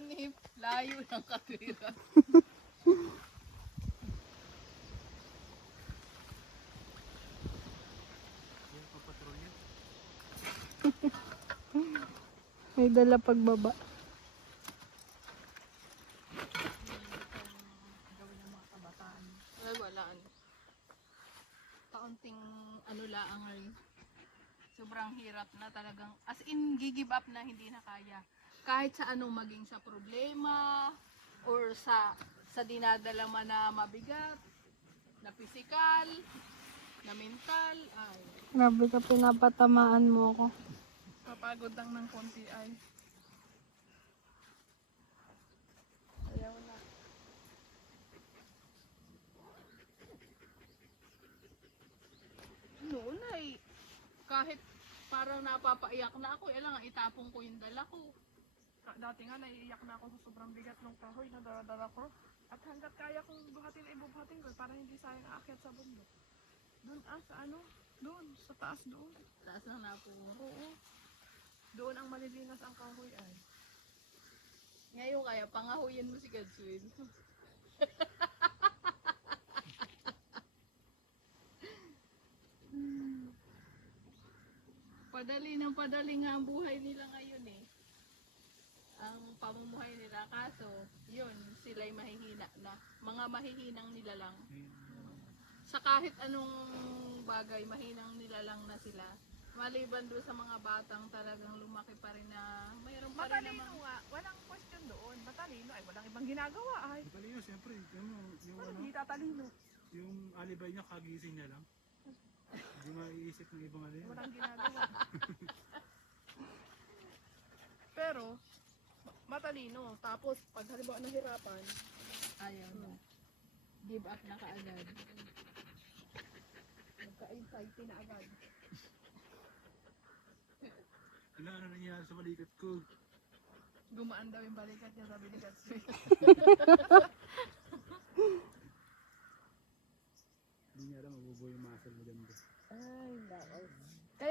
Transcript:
Hanip, layo ng katwiran. May dala pagbaba. Gawin ng mga kabataan. Ay, wala. Kaunting ano laang rin. Sobrang hirap na talagang, as in, give up na hindi na kaya. Kahit sa anong maging sa problema, or sa dinadala man na mabigat, na physical, na mental, ay, Grabe ka, pinapatamaan mo ako. papagod lang ng konti ay. Ayaw na. Noon ay, kahit parang napapaiyak na ako, ilang itapon ko yung dala ko. Dati nga naiiyak na ako sa sobrang bigat ng kahoy na dala ko. At hanggat kaya kong buhatin ay bubuhatin ko para hindi sayang aakyat sa bundok. Doon sa ano? Doon, sa taas doon. Taas ng napo. Oo. Doon ang malilinas ang kahoy ay. Ngayon kaya, pangahuyin mo si Godswin. Padali nga ang buhay nila ngayon eh. Ang pamumuhay nila, kaso, yun, sila'y mahihina na. Mga mahihinang nila lang. Sa kahit anong bagay, mahinang nila lang na sila. Maliban doon sa mga batang talagang lumaki pa rin na mayroon pa rin Matalino naman. nga, walang question doon. Matalino ay walang ibang ginagawa ay. Matalino, siyempre. Yung, Ano, ano, hindi tatalino. yung alibay niya, kagising niya lang. Hindi maiisip ng ibang ano yun. Walang ginagawa. Pero, matalino. Tapos, pag halimbawa nahirapan, ayaw na. Give up na kaagad. Nagka-anxiety na agad. Wala na nangyari sa balikat ko. Gumaan daw yung balikat niya, sabi ni Godswin.